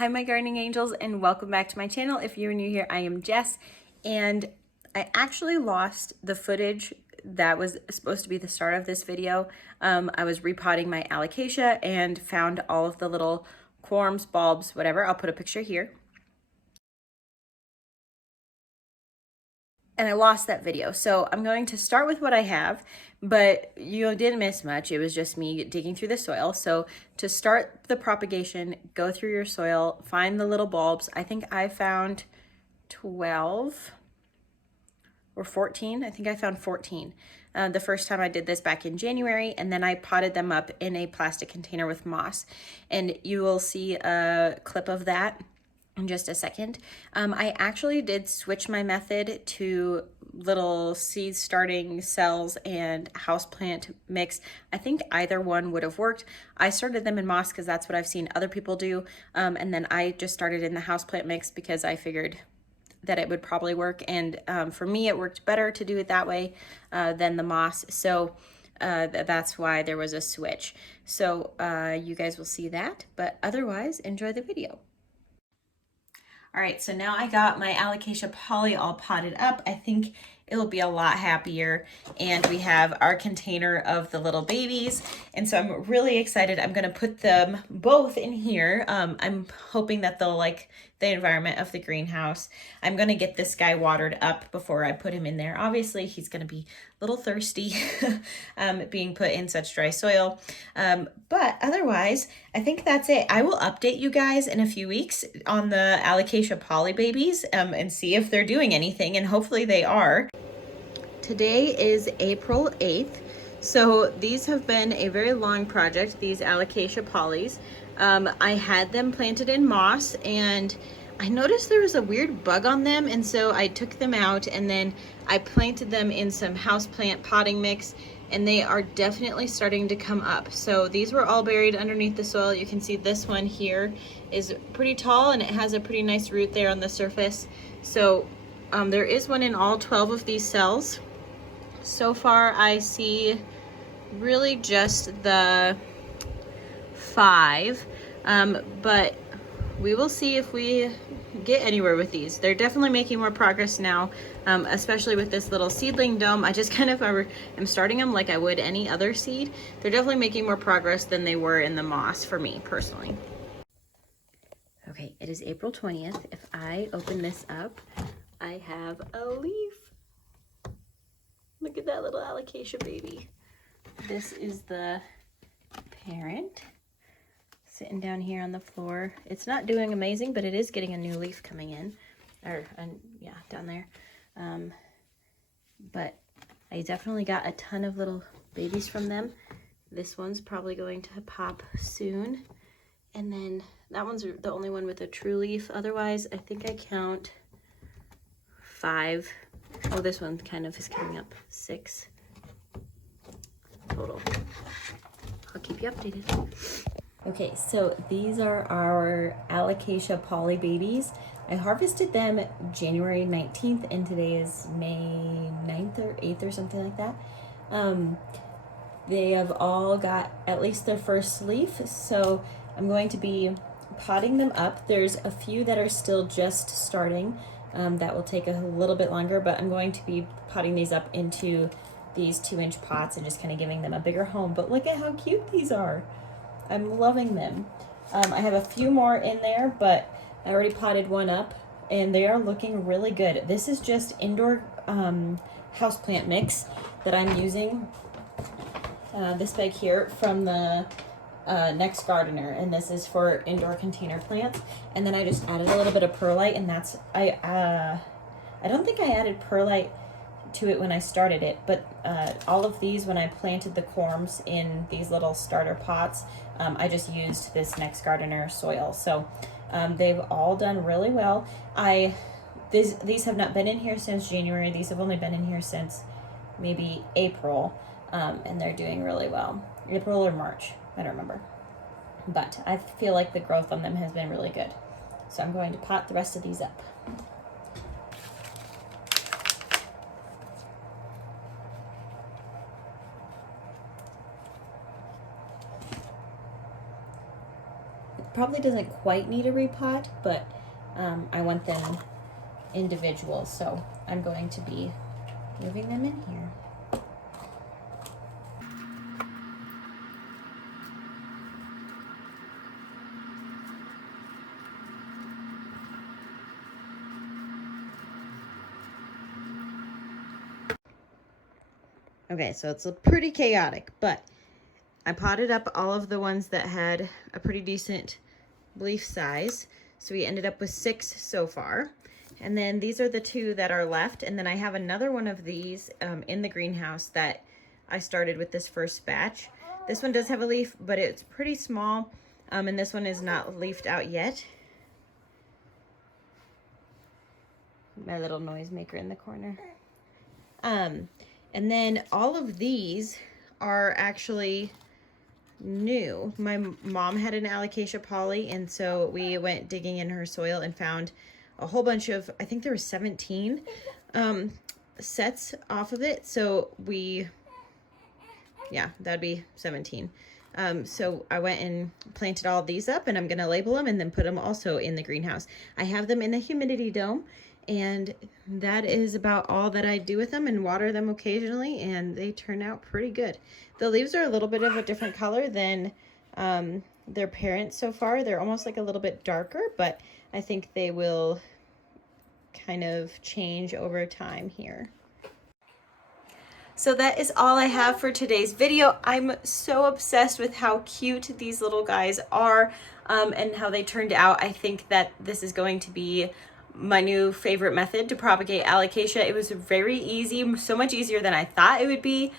Hi my gardening angels, and welcome back to my channel. If you're new here, I am Jess, and I actually lost the footage that was supposed to be the start of this video. I was repotting my alocasia and found all of the little corms, bulbs, whatever. I'll put a picture here. And I lost that video. So I'm going to start with what I have, but you didn't miss much. It was just me digging through the soil. So to start the propagation, go through your soil, find the little bulbs. I think I found 12 or 14. I think I found 14 the first time I did this back in January, and then I potted them up in a plastic container with moss. And you will see a clip of that in just a second. I actually did switch my method to little seed starting cells and houseplant mix. I think either one would have worked. I started them in moss because that's what I've seen other people do. And then I just started in the houseplant mix because I figured that it would probably work. And for me, it worked better to do it that way than the moss. So that's why there was a switch. So you guys will see that, but otherwise enjoy the video. All right, so now I got my Alocasia Polly all potted up. I think it'll be a lot happier. And we have our container of the little babies. And so I'm really excited. I'm gonna put them both in here. I'm hoping that they'll like the environment of the greenhouse. I'm gonna get this guy watered up before I put him in there. Obviously, he's gonna be a little thirsty being put in such dry soil. But otherwise, I think that's it. I will update you guys in a few weeks on the Alocasia Polly babies and see if they're doing anything, and hopefully they are. Today is April 8th. So these have been a very long project, these Alocasia Pollys. I had them planted in moss, and I noticed there was a weird bug on them, and so I took them out and then I planted them in some houseplant potting mix, and they are definitely starting to come up. So these were all buried underneath the soil. You can see this one here is pretty tall and it has a pretty nice root there on the surface. So there is one in all 12 of these cells. So far I see really just the 5, but we will see if we get anywhere with these. They're definitely making more progress now, especially with this little seedling dome. I just kind of am starting them like I would any other seed. They're definitely making more progress than they were in the moss for me personally. Okay, it is April 20th. If I open this up, I have a leaf. Look at that little alocasia baby. This is the parent sitting down here on the floor. It's not doing amazing, but it is getting a new leaf coming in, yeah, down there. But I definitely got a ton of little babies from them. This one's probably going to pop soon. And then that one's the only one with a true leaf. Otherwise, I think I count 5. Oh, this one kind of is coming up. 6 total. I'll keep you updated. Okay, so these are our Alocasia Polly babies. I harvested them January 19th, and today is May 9th or 8th or something like that. They have all got at least their first leaf, so I'm going to be potting them up. There's a few that are still just starting. That will take a little bit longer, but I'm going to be potting these up into these 2-inch pots and just kind of giving them a bigger home. But look at how cute these are. I'm loving them. I have a few more in there, but I already potted one up and they are looking really good. This is just indoor houseplant mix that I'm using. This bag here from the Next Gardener, and this is for indoor container plants. And then I just added a little bit of perlite, and that's I don't think I added perlite to it when I started it, but all of these, when I planted the corms in these little starter pots, I just used this Next Gardener soil. So they've all done really well. These have not been in here since January. These have only been in here since maybe April, and they're doing really well. April or March, I don't remember. But I feel like the growth on them has been really good. So I'm going to pot the rest of these up. probably doesn't quite need a repot, but I want them individual, so I'm going to be moving them in here. Okay, so it's pretty chaotic, but I potted up all of the ones that had a pretty decent leaf size. So we ended up with 6 so far. And then these are the 2 that are left. And then I have another one of these in the greenhouse that I started with this first batch. This one does have a leaf, but it's pretty small. And this one is not leafed out yet. My little noisemaker in the corner. And then all of these are actually new. My mom had an Alocasia Polly, and so we went digging in her soil and found a whole bunch of, I think there were 17 sets off of it. So that'd be 17. So I went and planted all of these up, and I'm gonna label them and then put them also in the greenhouse. I have them in the humidity dome, and that is about all that I do with them, and water them occasionally, and they turn out pretty good. The leaves are a little bit of a different color than their parents so far. They're almost like a little bit darker, but I think they will kind of change over time here. So that is all I have for today's video. I'm so obsessed with how cute these little guys are and how they turned out. I think that this is going to be my new favorite method to propagate alocasia. It was very easy, so much easier than I thought it would be.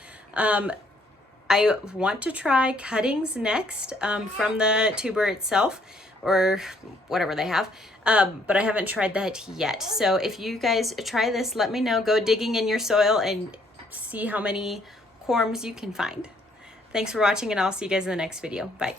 I want to try cuttings next from the tuber itself, or whatever they have, but I haven't tried that yet. So if you guys try this, let me know. Go digging in your soil and see how many corms you can find. Thanks for watching, and I'll see you guys in the next video. Bye.